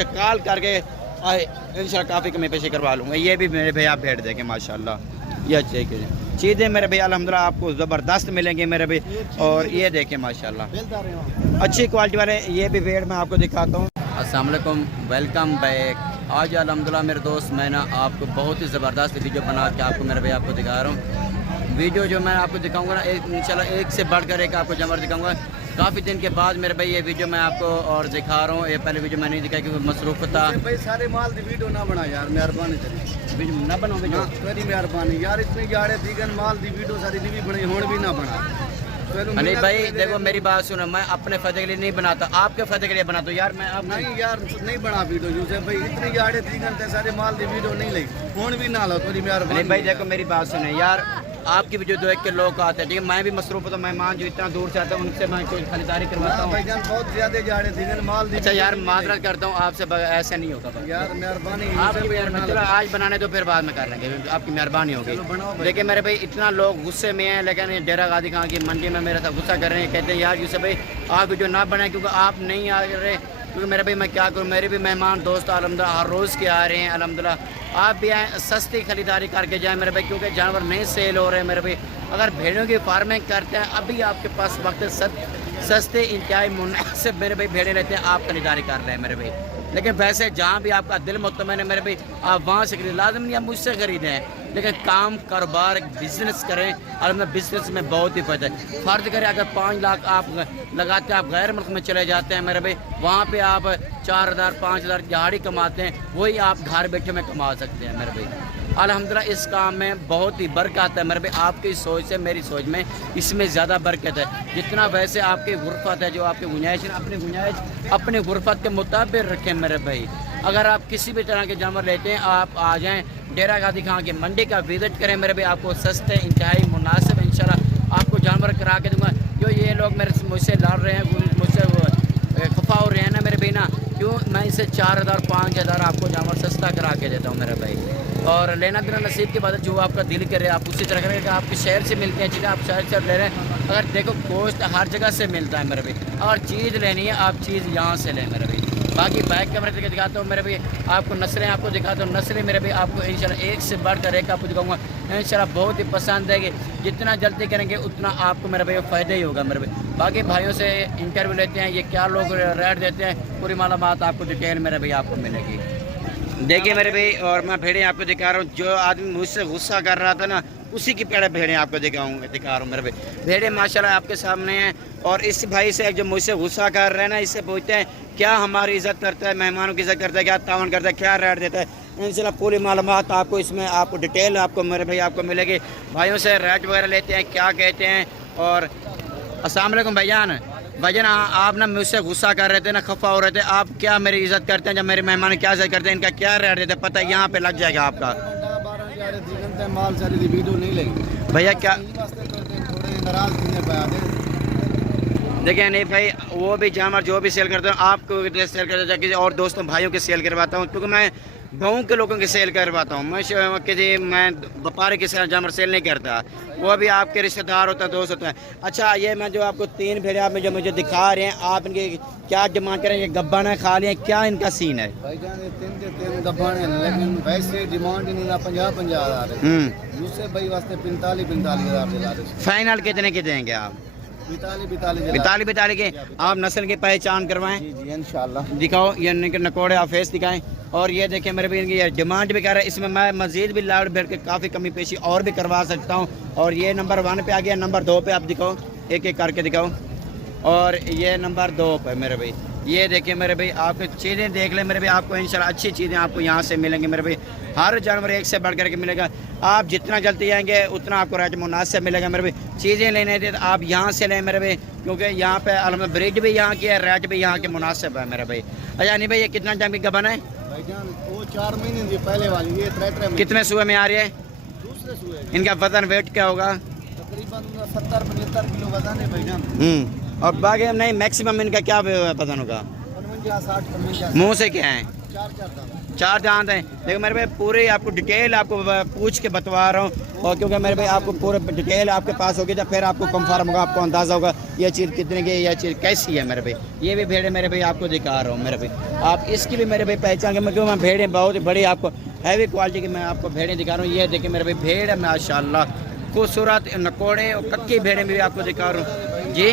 मुझे कॉल करके इंशाल्लाह काफ़ी कमी पेशी करवा लूँगा। ये भी मेरे भैया भेड़ देंगे माशाल्लाह। ये अच्छे चीज़ें मेरे भैया अल्हम्दुलिल्लाह आपको ज़बरदस्त मिलेंगे मेरे भी। और ये देखें माशाल्लाह अच्छी क्वालिटी वाले ये भी भेड़ मैं आपको दिखाता हूँ। अस्सलाम वालेकुम, वेलकम बैक। आज अल्हम्दुलिल्लाह मेरे दोस्त मैं ना आपको बहुत ही ज़बरदस्त वीडियो बना के आपको मेरे भैया आपको दिखा रहा हूँ। वीडियो जो मैं आपको दिखाऊँगा ना इंशाल्लाह एक से बढ़कर एक आपको जानवर दिखाऊँगा। काफ़ी दिन के बाद मेरे भाई ये वीडियो मैं आपको और दिखा रहा हूँ। ये पहले वीडियो मैंने नहीं दिखाई क्योंकि मसरूफ़ था भाई। सारे माल की वीडियो ना बना यार, मेहरबानी वीडियो ना बनाओ वीडियो मेरी मेहरबानी यार। इतनी जाड़े थी माल की वीडियो सारी नहीं बनी, होड़ भी ना बना। नहीं भाई देखो मेरी बात सुनो, मैं अपने फ़ायदे के लिए नहीं बनाता, आपके फ़ायदे के लिए बनाता हूँ यार। मैं अब नहीं यार नहीं बना वीडियो यूसे भाई। इतनी जाड़े थी सारे माल की वीडियो नहीं लगी, होड़ भी ना लो थोड़ी मेहरबानी। भाई देखो मेरी बात सुने यार, आपकी वीडियो देख के लोग आते हैं ठीक है। मैं भी मसरूफ़ होता, मेहमान जो इतना दूर से आते हैं उनसे मैं कोई खरीदारी करवाता हूँ। भाईजान बहुत ज़्यादा जाड़े थी माल। अच्छा यार माजरत करता हूँ आपसे, ऐसा नहीं होता यार मेहरबानी। चलो आज बनाने तो फिर बाद में कर लेंगे, आपकी मेहरबानी होगी। लेकिन मेरे भाई इतना लोग गुस्से में हैं, लेकिन डेरा गाजी खां की मंडी में मेरे साथ गुस्सा कर रहे हैं। कहते हैं यार यूसुफ भाई आप वीडियो ना बनाए क्योंकि आप नहीं आ रहे। क्योंकि मेरे भाई मैं क्या करूँ, मेरे भी मेहमान दोस्त अल्हम्दुलिल्लाह हर रोज़ के आ रहे हैं अल्हम्दुलिल्लाह। आप भी आए सस्ती खरीदारी करके जाएँ मेरे भाई, क्योंकि जानवर नहीं सेल हो रहे हैं मेरे भाई। अगर भेड़ों की फार्मिंग करते हैं अभी आपके पास वक्त सस्ते इंतहाई मुनासिब मेरे भाई भेड़े रहते हैं, आप खरीदारी कर रहे हैं मेरे भाई। लेकिन वैसे जहाँ भी आपका दिल मुतमईन है मेरे भाई आप वहाँ से खरीदें, लाजम नहीं आप मुझसे खरीदें। लेकिन काम कारोबार बिजनेस करें और मैं बिजनेस में बहुत ही फ़ायदा है। फ़र्ज करें अगर 5 लाख आप लगाते हैं, आप गैर मुल्क में चले जाते हैं मेरे भाई, वहाँ पे आप 4,000 5,000 दिहाड़ी कमाते हैं, वही आप घर बैठे में कमा सकते हैं मेरे भाई। अल्हम्दुलिल्लाह इस काम में बहुत ही बरकत है मेरे भाई। आपकी सोच से मेरी सोच में इसमें ज़्यादा बरकत है। जितना वैसे आपकी गुरफत है, जो आपकी गुंजाइश है, अपनी गुंजाइश अपने गुरफत के मुताबिक रखें मेरे भाई। अगर आप किसी भी तरह के जानवर लेते हैं आप आ जाएं डेरा गाजी खां की मंडी का विजिट करें मेरे भाई। आपको सस्ते इंतहाई मुनासिब इंशाल्लाह आपको जानवर करा के दूँगा। जो ये लोग मेरे मुझसे लड़ रहे हैं, मुझसे खफा हो रहे हैं ना मेरे भाई ना, क्यों मैं इसे 4,000 5,000 आपको जानवर सस्ता करा के देता हूँ मेरे भाई। और लेना देना नसीब की बात है, जो आपका दिल करे आप उसी तरह करें। आपके शहर से मिलते हैं चीज़ें, आप शहर से ले रहे हैं। अगर देखो गोश्त हर जगह से मिलता है मेरे भाई, अगर चीज़ लेनी है आप चीज़ यहाँ से लें मेरे भाई। बाकी बैक कैमरे से दिखाता हूँ मेरे भाई, आपको नस्लें आपको दिखाता हूँ। नस्लें मेरे भाई आपको इंशाल्लाह एक से बढ़कर एक आपको दिखाऊंगा इंशाल्लाह, बहुत ही पसंद है। जितना जल्दी करेंगे उतना आपको मेरे भाई फ़ायदा ही होगा मेरे भाई। बाकी भाइयों से इंटरव्यू लेते हैं, ये क्या लोग रेट देते हैं, पूरी मालूमात आपको डिटेल मेरे भाई आपको मिलेगी। देखिए मेरे भाई, और मैं भेड़ें आपको दिखा रहा हूँ। जो आदमी मुझसे गुस्सा कर रहा था ना, उसी की पेड़े भेड़ें आपको दिखा रहा हूँ मेरे भाई। भेड़ें माशाल्लाह आपके सामने हैं। और इस भाई से जो मुझसे गुस्सा कर रहे हैं ना, इससे पूछते हैं क्या हमारी इज़्ज़त करता है, मेहमानों की इज़्ज़त करता है, क्या तावन करता है, क्या रेट देता है। इंशाल्लाह पूरी मालूमात आपको इसमें आपको डिटेल आपको मेरे भाई आपको मिलेगी। भाइयों से रेट वगैरह लेते हैं, क्या कहते हैं। और अस्सलाम वालेकुम भाईजान। भाईजान आप ना मुझसे गुस्सा कर रहे थे ना, खफा हो रहे थे, आप क्या मेरी इज़्ज़त करते हैं, जब मेरे मेहमान क्या इज़्ज़त करते हैं, इनका क्या रेट देते हैं, पता है यहाँ पे लग जाएगा आपका। माल सारी वीडियो नहीं लगी भैया क्या थोड़े नाराज। देखिए नहीं भाई, वो भी जानवर जो भी सेल करते हैं आपको सेल करता किसी और दोस्तों भाइयों के सेल करवाता हूँ, क्योंकि मैं गाँव के लोगों के सेल करवाता हूँ। मैं व्यापारी के जानवर सेल नहीं करता, वो भी आपके रिश्तेदार होता है, दोस्त होता है। अच्छा ये मैं जो आपको 3 भेड़े आप जो मुझे दिखा रहे हैं, आप इनके क्या डिमांड करें, ये गब्बान है खा लिए, क्या इनका सीन है? भाईजान ये 3 के 3 गब्बान है, लेकिन वैसे डिमांड ही नहीं ना 50 हज़ार है। दूसरे भाई वास्ते 45 हज़ार दिला रहे। फाइनल कितने के देंगे आप? 45 के। आप नस्ल की पहचान करवाएं जी इंशाल्लाह। दिखाओ ये नकोड़े आप फेस दिखाएं। और ये देखें मेरे भी इनकी डिमांड भी कर रहा है, इसमें मैं मजीद भी लाड़ भर के काफ़ी कमी पेशी और भी करवा सकता हूँ। और ये नंबर 1 पे आ गया, नंबर 2 पे आप दिखाओ, एक एक करके दिखाओ। और ये नंबर 2 पे मेरे भाई, ये देखिए मेरे भाई आपको चीज़ें देख लें मेरे भाई, आपको इंशाल्लाह अच्छी चीज़ें आपको यहाँ से मिलेंगी मेरे भाई। हर जानवर एक से बढ़ कर के मिलेगा। आप जितना जल्दी आएंगे उतना आपको रेट मुनासिब मिलेगा मेरे भाई। चीज़ें लेने थे तो आप यहाँ से लें मेरे भाई, क्योंकि यहाँ पे अल्हम्दुलिल्लाह ब्रिज भी यहाँ की है, रेट भी यहाँ के मुनासिब है मेरे भाई। अच्छा नहीं भाई ये कितना टाइम की गबन है? भाईजान वो 4 महीने की पहले वाली, ये 3 कितने सुबह में आ रही है? दूसरे सुबह। इनका वजन वेट क्या होगा? तकरीबन 70-75 किलो वजन है भाईजान। और बाकी नहीं मैक्सिमम इनका क्या वजन होगा? 55-60। मुँह से क्या है? चार दांत हैं। देखो मेरे भाई पूरी आपको डिटेल आपको पूछ के बतवा रहा हूँ, और क्योंकि मेरे भाई आपको पूरे डिटेल आपके पास होगी तो फिर आपको कंफर्म होगा, आपको अंदाज़ा होगा ये चीज़ कितने की, यह चीज़ कैसी है मेरे भाई। ये भी भेड़ें मेरे भाई आपको दिखा रहा हूँ मेरे भाई, आप इसकी भी मेरे भाई पहचान के, क्योंकि मैं भेड़ें बहुत ही बड़ी आपको हैवी क्वालिटी की मैं आपको भेड़ें दिखा रहा हूँ। ये देखिए मेरे भाई भेड़ है माशाल्लाह, खूबसूरत नकोड़े और कक्की भेड़ें भी आपको दिखा रहा हूँ जी।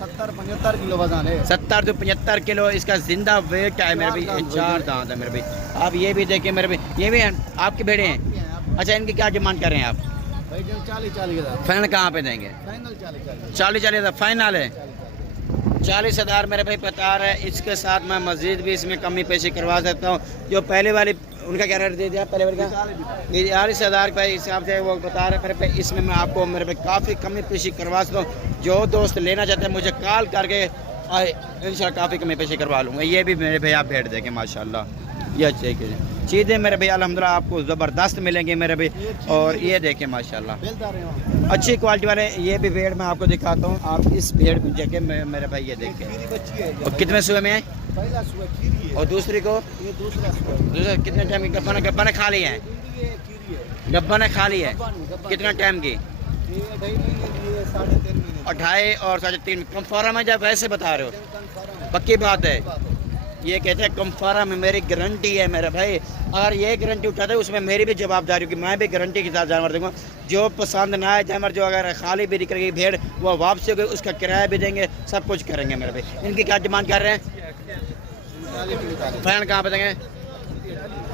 70-75 किलो वजन है, 70 से 75 किलो इसका जिंदा वेट है मेरे भाई। चार दांत है मेरे भाई। आप ये भी देखिए मेरे भाई, ये भी आपके भेड़े हैं। अच्छा इनकी क्या डिमांड कर रहे हैं आप? भाई 40,000 फाइनल कहाँ पे देंगे? फाइनल 40,000 40,000 फाइनल है। 40,000 मेरे भाई बता रहे हैं। इसके साथ मैं मस्जिद भी इसमें कमी पेशी करवा सकता हूँ। जो पहले वाली उनका क्या रेट दे दिया पहले वाले का? 40,000 के हिसाब से वो बता रहे मेरे पे। इसमें मैं आपको मेरे पे काफ़ी कमी पेशी करवा सकता हूँ। जो दोस्त लेना चाहते हैं मुझे कॉल करके इंशाल्लाह काफ़ी कमी पेशी करवा लूँगा। ये भी मेरे भैया आप भेड़ देंगे माशाल्लाह। ये अच्छे चीज़ें मेरे भैया अल्हम्दुलिल्लाह आपको ज़बरदस्त मिलेंगे मेरे भाई। और ये देखें माशाल्लाह अच्छी क्वालिटी वाले ये भी भेड़ मैं आपको दिखाता हूँ। आप इस भेड़ को देखें मेरे भाई, ये देखें। और कितने सुबह में है? पहला सुबह खीरी है और दूसरी को? ये दूसरा सुबह दूसरा कितने टाइम की? गब्बा ने खा ली है? गब्बा ने खा ली है। कितना टाइम की? ये 3.5 महीने 2.5 और 3.5 कंफारा में जब वैसे बता रहे हो? पक्की बात है। ये कहते हैं कंफारा में मेरी गारंटी है मेरे भाई। अगर ये गारंटी उठाते हैं उसमें मेरी भी जवाबदारी होगी। मैं भी गारंटी के साथ जानवर दूंगा। जो पसंद ना आए जानवर, जो अगर खाली भी निकल गई भेड़ वो वापसी होगी, उसका किराया भी देंगे, सब कुछ करेंगे मेरे भाई। इनकी क्या डिमांड कर रहे हैं? फैन कहाँ पे देंगे?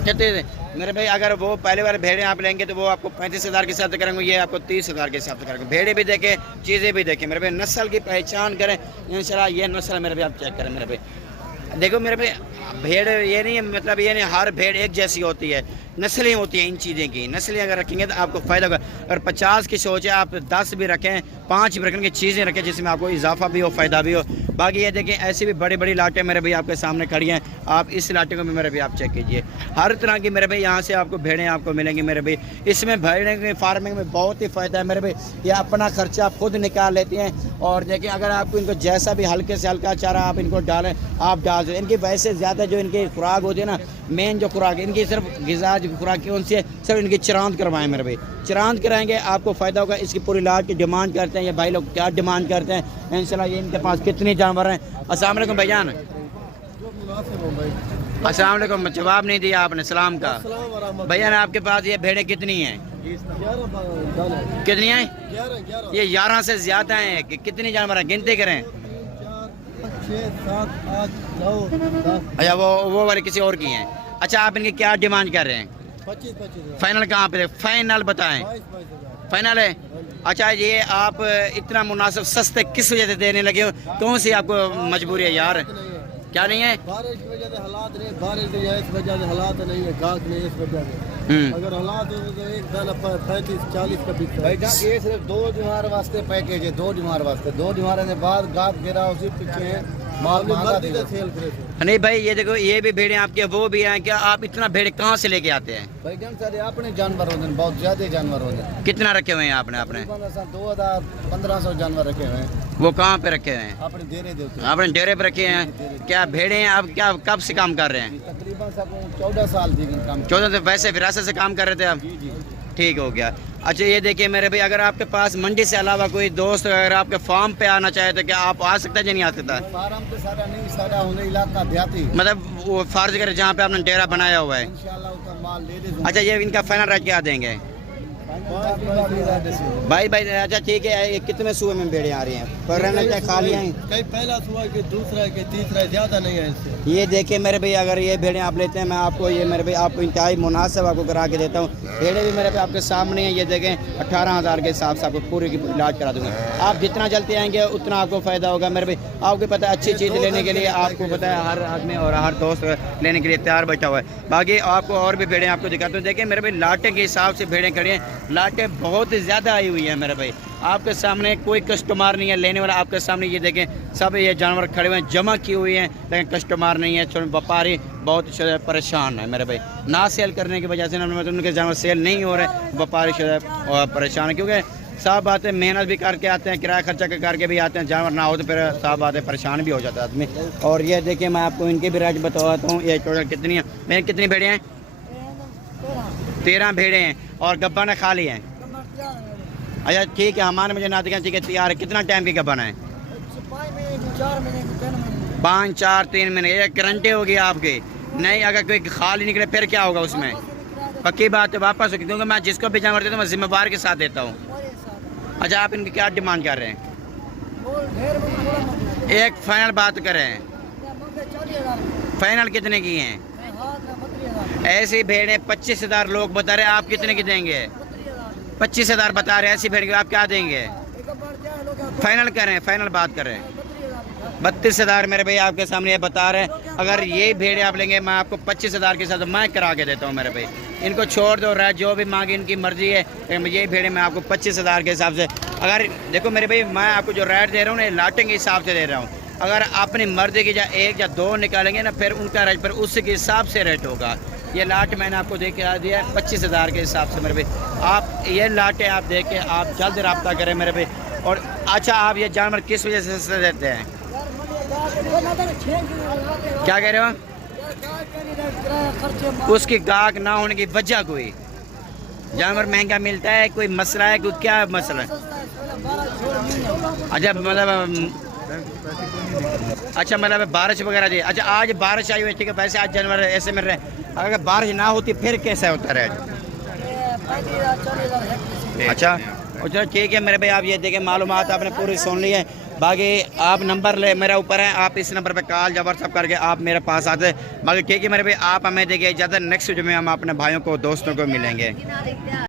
कितने मेरे भाई? अगर वो पहले वाले भेड़े आप लेंगे तो वो आपको 35,000 के हिसाब से करेंगे, ये आपको 30,000 के हिसाब से करेंगे। भेड़े भी देखें, चीज़ें भी देखें मेरे भाई, नस्ल की पहचान करें इंशाल्लाह। ये नस्ल मेरे भाई आप चेक करें मेरे भाई। देखो मेरे भाई भेड़ ये नहीं है, मतलब ये नहीं हर भेड़ एक जैसी होती है, नस्लें होती हैं इन चीज़ें की। नस्लें अगर रखेंगे तो आपको फ़ायदा होगा। और 50 की सोच है, आप 10 भी रखें, 5 भी रखेंगे, चीज़ें रखें जिसमें आपको इजाफा भी हो, फ़ायदा भी हो। बाकी ये देखें ऐसी भी बड़ी बड़ी लाटें मेरे भाई आपके सामने खड़ी हैं। आप इस लाटे को भी मेरे भाई आप चेक कीजिए। हर तरह की मेरे भाई यहाँ से आपको भेड़ें आपको मिलेंगी मेरे भाई। इसमें भेड़ों की फार्मिंग में बहुत ही फ़ायदा है मेरे भाई। ये अपना खर्चा खुद निकाल लेती हैं। और देखिए अगर आपको इनको जैसा भी हल्के से हल्का चारा आप इनको डालें, आप डाल दें। इनकी वैसे ज़्यादा जो इनकी खुराक होती है ना, मेन जो खुराक इनकी सिर्फ ग़िज़ा जो खुराक कौन सी है, सिर्फ इनकी चरांद करवाएं मेरे भाई। चरांद कराएंगे आपको फ़ायदा होगा। इसकी पूरी लाट की डिमांड करते हैं ये भाई लोग, क्या डिमांड करते हैं इंशाल्लाह। ये इनके पास कितने जानवर हैं? अस्सलाम वालेकुम भाईजान। अस्सलाम वालेकुम। जवाब नहीं दिया आपने सलाम का। भैया आपके पास ये भेड़ें कितनी हैं? कितनी हैं? ये 11 से ज़्यादा हैं कि कितनी जानवर हैं? गिनती करें। 6, 7, 8, 9, 10। अच्छा वो वाले किसी और की हैं। अच्छा आप इनकी क्या डिमांड कर रहे हैं? 25,000 फाइनल कहाँ पे? फाइनल बताएं। 22,000 फाइनल है। अच्छा ये आप इतना मुनासिब सस्ते किस वजह से देने लगे हो? कौन सी आपको मजबूरी है यार? क्या नहीं है? बारिश की वजह से हालात नहीं, बारिश नहीं है इस वजह से हालात नहीं है, गाहक नहीं है इस वजह से। अगर हालात हो तो एक दाना 35-40 का बिकता है। ये सिर्फ 2 दीवार वास्ते पैकेज है, 2 दीवार वास्ते। 2 दीवार के बाद गाहक गिरा उसी पीछे माल सेल करे। नहीं भाई ये देखो ये भी भेड़ें आपके वो भी हैं क्या? आप इतना भेड़ कहाँ से लेके आते हैं? भाई जन सारे अपने जानवर होते हैं, बहुत ज्यादा जानवर होते हैं। कितना रखे हुए हैं आपने? अपने 2,000-1,500 जानवर रखे हुए हैं। वो कहाँ पे रखे हुए हैं? अपने डेरे देते हैं। आपने डेरे पे रखे हैं? क्या भेड़ें हैं आप? क्या कब से काम कर रहे हैं? तकरीबन सब 14 साल थी काम। 14 से वैसे विरासत से काम कर रहे थे आप? ठीक हो गया। अच्छा ये देखिए मेरे भाई अगर आपके पास मंडी से अलावा कोई दोस्त अगर आपके फार्म पे आना चाहे तो क्या आप आ सकते हैं या नहीं आ सकता? फार्म पे सारा नहीं, सारा होने इलाका देहाती, मतलब वो फार्ज कर जहाँ पे आपने डेरा बनाया हुआ है। इंशाल्लाह उसका माल ले दे। अच्छा ये इनका फाइनल रेट क्या देंगे? भाई अच्छा ठीक है। ये कितने सूबे में भेड़ें आ रही हैं? पर रहना क्या खाली हैं? कहीं पहला सुबह के दूसरा के तीसरा, ज्यादा नहीं है इससे। ये देखिए मेरे भाई अगर ये भेड़ें आप लेते हैं मैं आपको ये मेरे भाई आपको इंतहाई मुनासिब आपको करा के देता हूँ। भेड़ें भी मेरे पे आपके सामने हैं। ये देखें 18,000 के हिसाब से आपको पूरी की इलाज करा दूँगा। आप जितना जल्दी आएंगे उतना आपको फ़ायदा होगा मेरे भाई। आपको पता है अच्छी चीज़ लेने के लिए आपको पता है हर आदमी और हर दोस्त लेने के लिए तैयार बैठा हुआ है। बाकी आपको और भी भेड़ें आपको दिखाता हूँ। देखिए मेरे भाई लाटे के हिसाब से भेड़ें खड़ी हैं। लाटें बहुत ही ज़्यादा आई हुई है मेरे भाई। आपके सामने कोई कस्टमर नहीं है लेने वाला। आपके सामने ये देखें सब ये जानवर खड़े हुए हैं, जमा किए हुए हैं, लेकिन कस्टमर नहीं है। चलो व्यापारी बहुत परेशान है मेरे भाई। ना सेल करने की वजह से ना मतलब उनके जानवर सेल नहीं हो रहे, व्यापारी परेशान है। क्योंकि साफ बात है, मेहनत भी करके आते हैं, किराया खर्चा करके भी आते हैं, जानवर ना हो तो फिर साफ बात है परेशान भी हो जाता है आदमी। और ये देखिए मैं आपको इनकी भी रेट बताता हूँ। ये टोटल कितनी है, मैं कितनी भेड़ें हैं? 13 भेड़ें हैं और गब्बन खाली हैं। अच्छा ठीक है, हमारे मुझे नातिका ठीक है तैयार है। कितना टाइम की गब्बन है? 5 4 3 महीने। ये गारंटी होगी आपकी? नहीं, अगर कोई खाली निकले फिर क्या होगा उसमें? पक्की बात है, वापस होगी, क्योंकि मैं जिसको भी जानवर देता हूँ मैं जिम्मेवार के साथ देता हूँ। अच्छा आप इनकी क्या डिमांड कर रहे हैं? एक फाइनल बात करें, फाइनल कितने की हैं? ऐसी भेड़ें 25,000 लोग बता रहे, आप कितने की देंगे? 25,000 बता रहे, ऐसी भेड़ की आप क्या देंगे? फाइनल करें, फाइनल बात करें। 32,000 मेरे भाई आपके सामने ये बता रहे हैं। अगर ये भेड़े आप लेंगे मैं आपको 25,000 के साथ मैं करा के देता हूँ मेरे भाई। इनको छोड़ दो, रह जो भी मांगे इनकी मर्जी है। ये भेड़े मैं आपको 25,000 के हिसाब से, अगर देखो मेरे भाई मैं आपको जो रेट दे रहा हूँ ना लाटिंग के हिसाब से दे रहा हूँ। अगर अपनी मर्जी की या 1 या 2 निकालेंगे ना फिर उनका रेट पर उसी के हिसाब से रेट होगा। ये लाट मैंने आपको दे के आ दिया है 25,000 के हिसाब से मेरे भाई। आप ये लाटें आप देख के आप जल्द रब्ता करें मेरे भाई। और अच्छा आप ये जानवर किस वजह से सस्ते देते हैं? क्या कह रहे हो? उसकी गाहक ना होने की वजह कोई? जानवर महंगा मिलता है, कोई मसला है, कोई क्या मसला है? अच्छा मतलब बारिश वगैरह जी। अच्छा आज बारिश आई हुई है, ठीक है, वैसे आज जानवर ऐसे मिल रहे हैं। अगर बारिश ना होती फिर कैसा होता रेट? अच्छा चलो ठीक है मेरे भाई, आप ये देखें मालूमात आपने पूरी सुन ली है। बाकी आप नंबर ले मेरा ऊपर है, आप इस नंबर पे कॉल या व्हाट्सअप करके आप मेरे पास आते। बाकी ठीक है मेरे भाई, आप हमें देखिए इजाज़त, नेक्स्ट वीडियो में हम अपने भाइयों को दोस्तों को मिलेंगे।